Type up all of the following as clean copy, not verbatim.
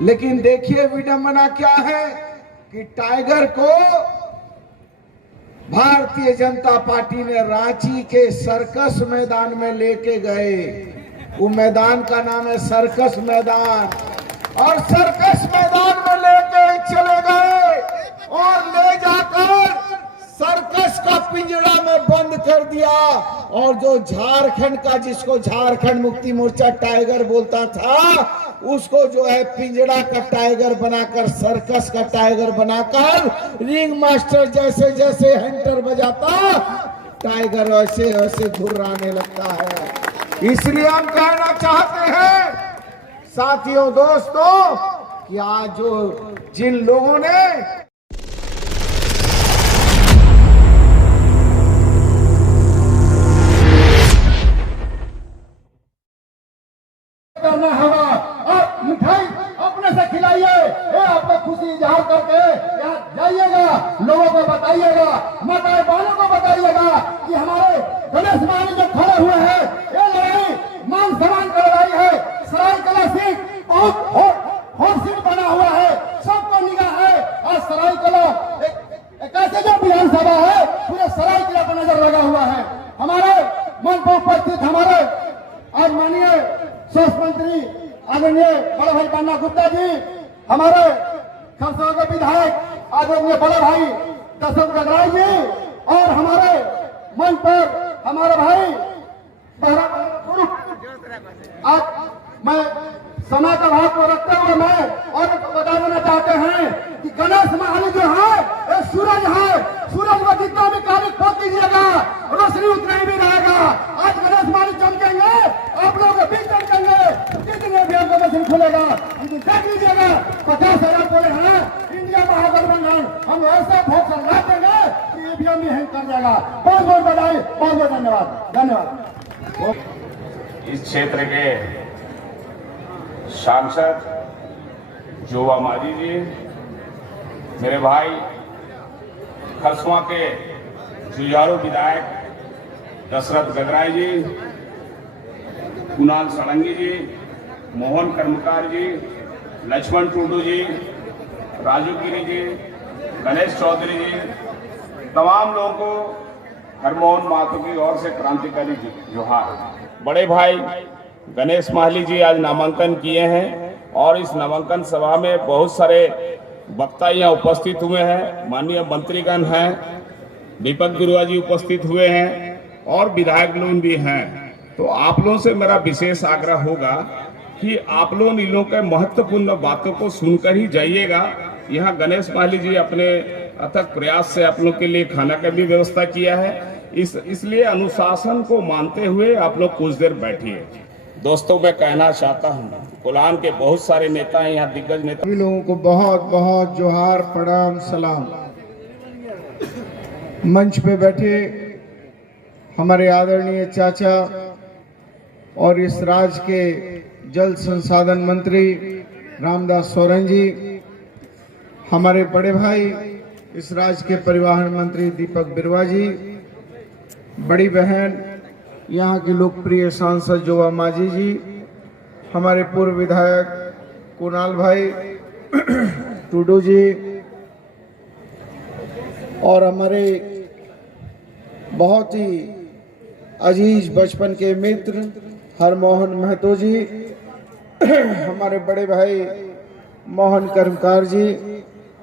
लेकिन देखिए विडंबना क्या है कि टाइगर को भारतीय जनता पार्टी ने रांची के सर्कस मैदान में लेके गए। वो मैदान का नाम है सर्कस मैदान, और सर्कस मैदान में लेके चले गए और ले जाकर सर्कस का पिंजरा में बंद कर दिया। और जो झारखंड का, जिसको झारखंड मुक्ति मोर्चा टाइगर बोलता था, उसको जो है पिंजरा का टाइगर बनाकर, सर्कस का टाइगर बनाकर, रिंग मास्टर जैसे जैसे हंटर बजाता, टाइगर वैसे वैसे घुर्राने लगता है। इसलिए हम कहना चाहते हैं साथियों, दोस्तों, कि आज जो जिन लोगों ने करना होगा और मिठाई अपने से खिलाइए, ये आपको खुशी इजहार करके यहाँ जाइएगा, लोगों को बताइएगा, माताएं बहनों को बताइएगा कि हमारे गणेश महाराज जो खड़े हुए हैं, ये लड़ाई मान सम्मान का लड़ाई है। सरायकला सीट बहुत हॉट सीट बना हुआ है, सबको निगाह है। और सरायकला एक ऐसे जो विधानसभा है, पूरे सरायकला पर नजर लगा हुआ है। हमारे मन पर उपस्थित हमारे आज माननीय स्वास्थ्य मंत्री आदरणीय बड़े भाई पन्ना गुप्ता जी, हमारे खरसों के विधायक आदरणीय बड़े भाई दशरथ गगराई जी, और हमारे मंच पर हमारे भाई आज मैं समय का भाव को रखते हुए मैं और बता देना चाहते हैं कि गणेश महाराज जो है ये सूरज है, सूरज में जितना भी कार्य खोल दीजिएगा रोशनी उतना ही भी रहेगा। आज गणेश महाराज चमकेंगे, आप लोगों के बीच चमकेंगे, जितने भी आपका मशीन खुलेगा उनको देख लीजिएगा। 50,000 पूरे हैं, इंडिया महागठबंधन हम ऐसा भोग ला देंगे कि ईवीएम में हैंग कर जाएगा। बहुत बहुत बधाई, बहुत बहुत धन्यवाद। धन्यवाद। इस क्षेत्र के सांसद जोवा मांझी जी, मेरे भाई खरसुआ के जुझारू विधायक दशरथ गगराई जी, कुणाल सड़ंगी जी, मोहन कर्मकार जी, लक्ष्मण टुडू जी, राजू गिरी जी, गणेश चौधरी जी, तमाम लोगों को हरमोहन महतो की ओर से क्रांतिकारी जोहार। बड़े भाई गणेश महाली जी आज नामांकन किए हैं और इस नामांकन सभा में बहुत सारे वक्ता यहाँ उपस्थित हुए हैं। माननीय मंत्रीगण हैं, दीपक बिरुआ जी उपस्थित हुए हैं और विधायक लोग भी हैं। तो आप लोगों से मेरा विशेष आग्रह होगा कि आप लोग इन लोगों के महत्वपूर्ण बातों को सुनकर ही जाइएगा। यहाँ गणेश महाली जी अपने अथक प्रयास से आप लोग के लिए खाना का भी व्यवस्था किया है, इसलिए अनुशासन को मानते हुए आप लोग कुछ देर बैठिए। दोस्तों, मैं कहना चाहता हूँ, कोलान के बहुत सारे नेता हैं यहाँ, दिग्गज नेता। सभी लोगों को बहुत बहुत जोहार, प्रणाम, सलाम। मंच पे बैठे हमारे आदरणीय चाचा और इस राज्य के जल संसाधन मंत्री रामदास सोरेन जी, हमारे बड़े भाई इस राज्य के परिवहन मंत्री दीपक बिरुआ जी, बड़ी बहन यहाँ की लोकप्रिय सांसद जोवा मांझी जी, हमारे पूर्व विधायक कुणाल भाई टुडू जी, और हमारे बहुत ही अजीज बचपन के मित्र हरमोहन महतो जी, हमारे बड़े भाई मोहन कर्मकार जी,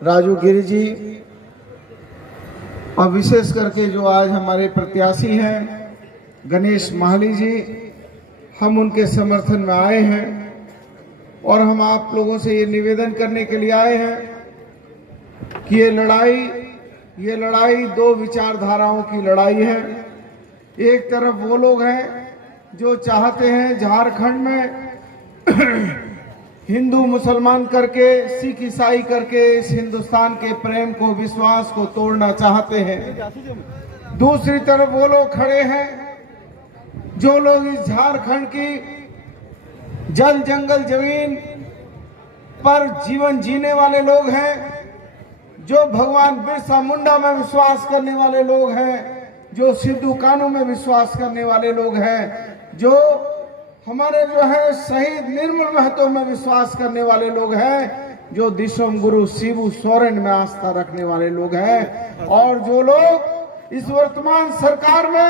राजू गिरी जी, और विशेष करके जो आज हमारे प्रत्याशी हैं गणेश महाली जी, हम उनके समर्थन में आए हैं और हम आप लोगों से ये निवेदन करने के लिए आए हैं कि ये लड़ाई दो विचारधाराओं की लड़ाई है। एक तरफ वो लोग हैं जो चाहते हैं झारखंड में हिंदू मुसलमान करके, सिख ईसाई करके इस हिंदुस्तान के प्रेम को, विश्वास को तोड़ना चाहते हैं। दूसरी तरफ वो लोग खड़े हैं जो लोग इस झारखंड की जल जंगल जमीन पर जीवन जीने वाले लोग हैं, जो भगवान बिरसा मुंडा में विश्वास करने वाले लोग हैं, जो सिद्धू कानू में विश्वास करने वाले लोग हैं, जो हमारे जो है शहीद निर्मल महतो में विश्वास करने वाले लोग हैं, जो दिशम गुरु शिबू सोरेन में आस्था रखने वाले लोग हैं, और जो लोग इस वर्तमान सरकार में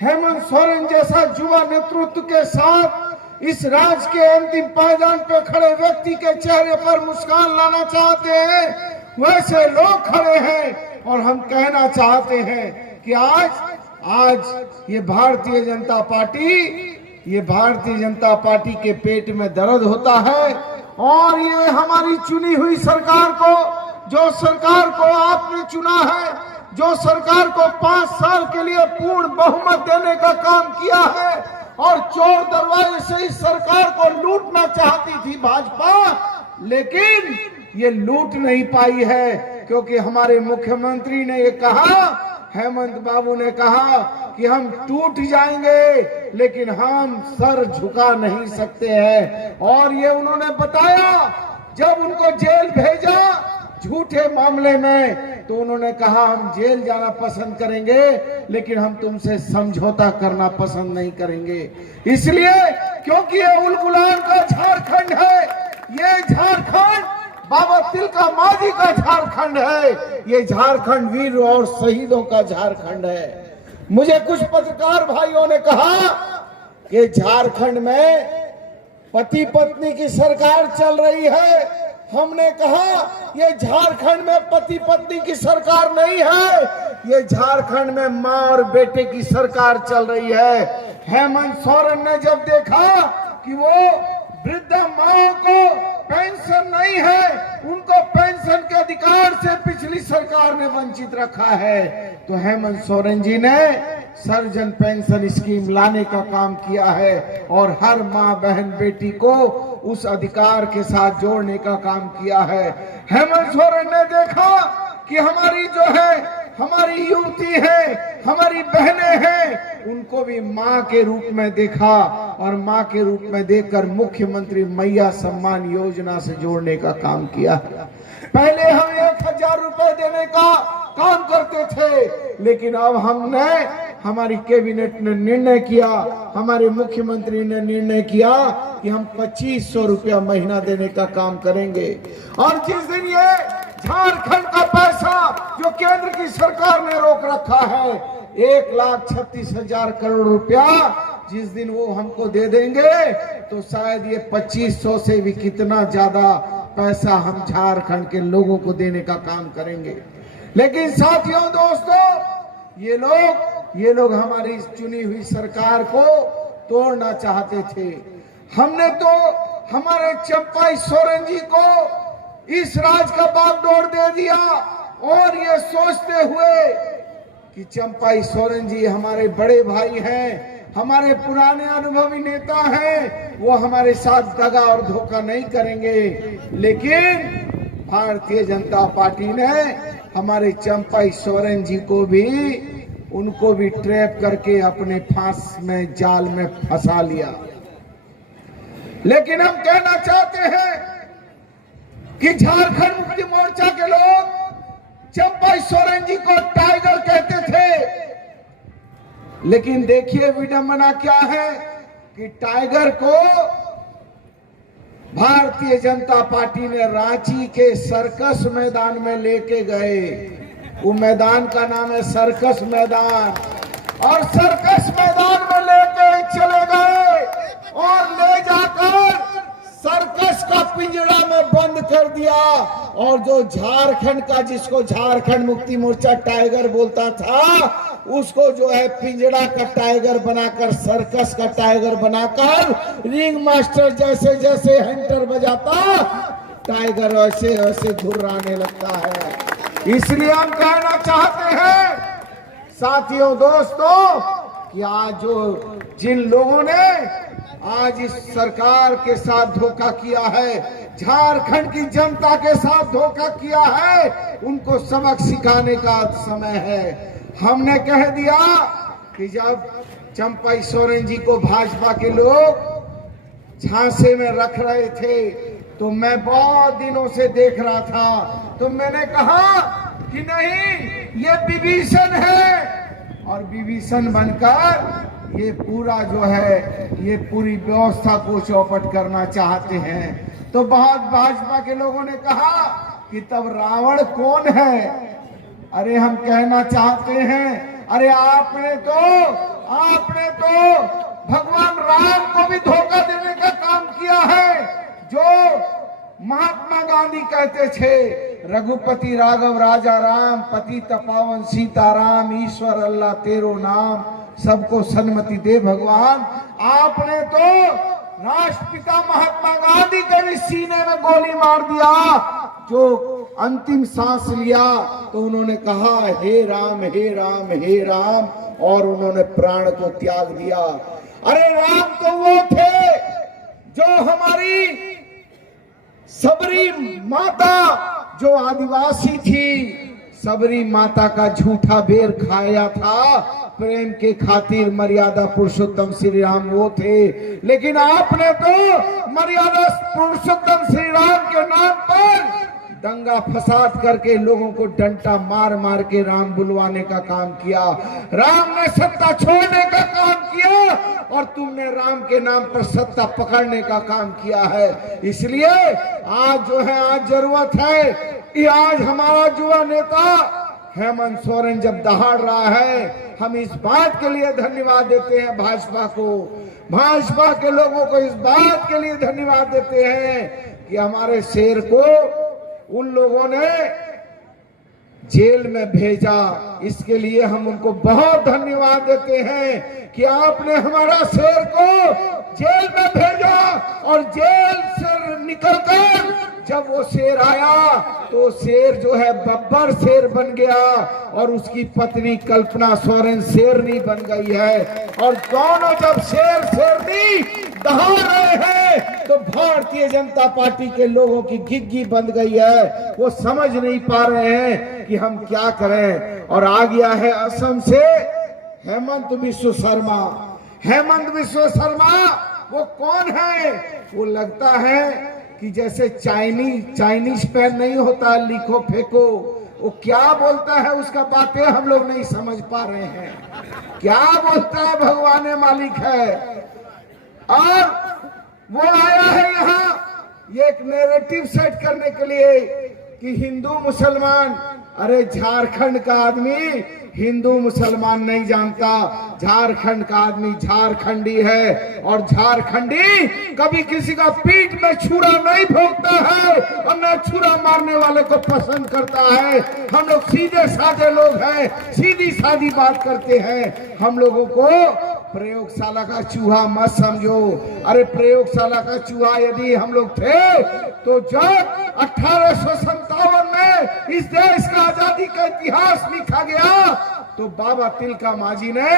हेमंत सोरेन जैसा युवा नेतृत्व के साथ इस राज्य के अंतिम पायदान पर खड़े व्यक्ति के चेहरे पर मुस्कान लाना चाहते हैं, वैसे लोग खड़े हैं। और हम कहना चाहते हैं कि आज ये भारतीय जनता पार्टी के पेट में दर्द होता है, और ये हमारी चुनी हुई सरकार को, जो सरकार को आपने चुना है, जो सरकार को 5 साल के लिए पूर्ण बहुमत देने का काम किया है, और चोर दरवाजे से इस सरकार को लूटना चाहती थी भाजपा, लेकिन ये लूट नहीं पाई है, क्योंकि हमारे मुख्यमंत्री ने ये कहा, हेमंत बाबू ने कहा कि हम टूट जाएंगे लेकिन हम सर झुका नहीं सकते हैं। और ये उन्होंने बताया, जब उनको जेल भेजा झूठे मामले में, तो उन्होंने कहा हम जेल जाना पसंद करेंगे लेकिन हम तुमसे समझौता करना पसंद नहीं करेंगे। इसलिए क्योंकि ये उलगुलान का झारखंड है, ये झारखंड बाबा तिलका मांझी का झारखंड है, ये झारखंड वीर और शहीदों का झारखंड है। मुझे कुछ पत्रकार भाइयों ने कहा कि झारखंड में पति पत्नी की सरकार चल रही है। हमने कहा ये झारखंड में पति पत्नी की सरकार नहीं है, ये झारखंड में माँ और बेटे की सरकार चल रही है। हेमंत सोरेन ने जब देखा कि वो वृद्धा माओ को पेंशन नहीं है, उनको पेंशन के अधिकार से पिछली सरकार ने वंचित रखा है, तो हेमंत सोरेन जी ने सर्वजन पेंशन स्कीम लाने का काम किया है और हर माँ बहन बेटी को उस अधिकार के साथ जोड़ने का काम किया है। हेमंत सोरेन ने देखा कि हमारी जो है, हमारी युवती है, हमारी बहनें हैं, उनको भी माँ के रूप में देखा और माँ के रूप में देखकर मुख्यमंत्री मैया सम्मान योजना से जोड़ने का काम किया। पहले हम 1000 रुपए देने का काम करते थे, लेकिन अब हमने, हमारी कैबिनेट ने निर्णय किया, हमारे मुख्यमंत्री ने निर्णय किया कि हम 2500 रुपया महीना देने का काम करेंगे। और जिस दिन ये झारखंड का पैसा जो केंद्र की सरकार ने रोक रखा है, 1,36,000 करोड़ रुपया, जिस दिन वो हमको दे देंगे तो शायद ये 2500 से भी कितना ज्यादा पैसा हम झारखंड के लोगों को देने का काम करेंगे। लेकिन साथियों, दोस्तों, ये लोग हमारी चुनी हुई सरकार को तोड़ना चाहते थे। हमने तो हमारे चंपाई सोरेन जी को इस राज का बागडोर दे दिया, और ये सोचते हुए कि चंपाई सोरेन जी हमारे बड़े भाई हैं, हमारे पुराने अनुभवी नेता हैं, वो हमारे साथ दगा और धोखा नहीं करेंगे। लेकिन भारतीय जनता पार्टी ने हमारे चंपाई सोरेन जी को भी, उनको भी ट्रैप करके अपने फांस में, जाल में फंसा लिया। लेकिन हम कहना चाहते हैं कि झारखंड मुक्ति मोर्चा के लोग चंपाई सोरेन जी को टाइगर कहते थे, लेकिन देखिए विडंबना क्या है कि टाइगर को भारतीय जनता पार्टी ने रांची के सर्कस मैदान में लेके गए। वो मैदान का नाम है सर्कस मैदान, और सर्कस मैदान में लेके चले गए और ले जाकर सर्कस का पिंजरा में बंद कर दिया। और जो झारखंड का, जिसको झारखंड मुक्ति मोर्चा टाइगर बोलता था, उसको जो है पिंजरा का टाइगर बनाकर, सर्कस का टाइगर बनाकर, रिंग मास्टर जैसे जैसे हंटर बजाता, टाइगर वैसे वैसे घुर्राने लगता है। इसलिए हम कहना चाहते हैं साथियों, दोस्तों, कि आज जो जिन लोगों ने आज इस सरकार के साथ धोखा किया है, झारखंड की जनता के साथ धोखा किया है, उनको सबक सिखाने का समय है। हमने कह दिया कि जब चंपाई सोरेन जी को भाजपा के लोग झांसे में रख रहे थे, तो मैं बहुत दिनों से देख रहा था, तो मैंने कहा कि नहीं, ये विभीषण है, और विभीषण बनकर ये पूरा जो है ये पूरी व्यवस्था को चौपट करना चाहते हैं। तो बहुत भाजपा के लोगों ने कहा कि तब रावण कौन है? अरे हम कहना चाहते हैं, अरे आपने तो भगवान राम को भी धोखा देने का काम किया है। जो महात्मा गांधी कहते थे, रघुपति राघव राजा राम, पति तपावन सीताराम, ईश्वर अल्लाह तेरो नाम, सबको सन्मति दे भगवान। आपने तो राष्ट्रपिता महात्मा गांधी के भी सीने में गोली मार दिया। जो अंतिम सांस लिया तो उन्होंने कहा हे राम हे राम हे राम, और उन्होंने प्राण को त्याग दिया। अरे राम तो वो थे जो हमारी सबरी माता, जो आदिवासी थी, सबरी माता का झूठा बेर खाया था, प्रेम के खातिर मर्यादा पुरुषोत्तम श्री राम वो थे। लेकिन आपने तो मर्यादा पुरुषोत्तम श्री राम के नाम पर दंगा फसाद करके लोगों को डंडा मार मार के राम बुलवाने का काम किया। राम ने सत्ता छोड़ने का काम किया और तुमने राम के नाम पर सत्ता पकड़ने का काम किया है। इसलिए आज जो है, आज जरूरत है कि आज हमारा युवा नेता हेमंत सोरेन जब दहाड़ रहा है, हम इस बात के लिए धन्यवाद देते हैं भाजपा को, भाजपा के लोगों को इस बात के लिए धन्यवाद देते हैं कि हमारे शेर को उन लोगों ने जेल में भेजा। इसके लिए हम उनको बहुत धन्यवाद देते हैं कि आपने हमारा शेर को जेल में भेजा, और जेल से निकलकर जब वो शेर आया तो शेर जो है बब्बर शेर बन गया और उसकी पत्नी कल्पना सोरेन शेरनी बन गई है। और दोनों जब शेरनी दहाड़ रहे हैं तो भारतीय जनता पार्टी के लोगों की घिघी बंद गई है। वो समझ नहीं पा रहे हैं कि हम क्या करें। और आ गया है असम से हेमंत बिश्व शर्मा। हेमंत बिश्व शर्मा वो कौन है? वो लगता है कि जैसे चाइनीज पेन नहीं होता लिखो फेंको, वो क्या बोलता है उसका बातें हम लोग नहीं समझ पा रहे हैं। क्या बोलता है भगवान मालिक है। और वो आया है यहाँ ये एक नैरेटिव सेट करने के लिए कि हिंदू मुसलमान। अरे झारखंड का आदमी हिंदू मुसलमान नहीं जानता, झारखंड का आदमी झारखंडी है, और झारखंडी कभी किसी का पीठ में छुरा नहीं भोंकता है और न छुरा मारने वाले को पसंद करता है। हम लोग सीधे साधे लोग हैं, सीधी सादी बात करते हैं। हम लोगों को प्रयोगशाला का चूहा मत समझो। अरे प्रयोगशाला का चूहा यदि हम लोग थे तो जब 1857 में इस देश का आजादी का इतिहास लिखा गया तो बाबा तिलका मांझी ने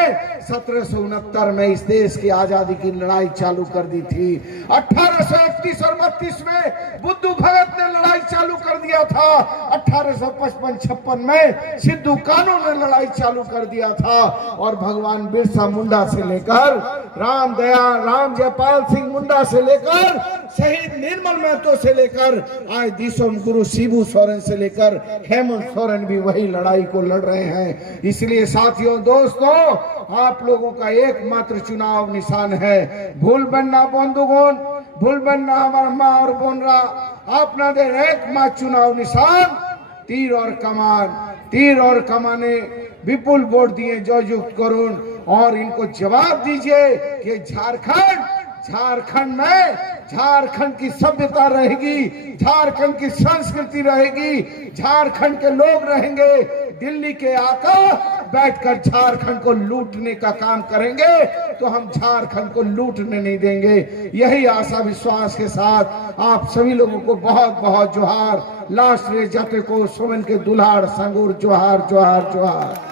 1769 में इस देश की आजादी की लड़ाई चालू कर दी थी। 1831 और 32 में बुद्धू भगत ने लड़ाई चालू कर दिया था। 1855-56 में सिद्धू कानू ने लड़ाई चालू कर दिया था। और भगवान बिरसा मुंडा से लेकर राम जयपाल सिंह मुंडा से लेकर शहीद निर्मल महतो से लेकर आज दिसोम गुरु शिबू सोरेन से लेकर हेमंत सोरेन भी वही लड़ाई को लड़ रहे हैं। इसलिए साथियों, दोस्तों, आप लोगों का एकमात्र चुनाव निशान है भूल बनना बंधुगण, भूल बनना हमारा माँ और बोनरा। আপনাদের एकमात्र चुनाव निशान तीर और कमान। तीर और कमाने विपुल वोट दिए जययुक्त करुण और इनको जवाब दीजिए कि झारखंड में झारखंड की सभ्यता रहेगी, झारखंड की संस्कृति रहेगी, झारखंड के लोग रहेंगे। दिल्ली के आका बैठकर झारखंड को लूटने का काम करेंगे तो हम झारखंड को लूटने नहीं देंगे। यही आशा विश्वास के साथ आप सभी लोगों को बहुत बहुत जोहार। लास्ट रे जाते को सोमन के दुलार संगूर जोहार जोहार जोहार।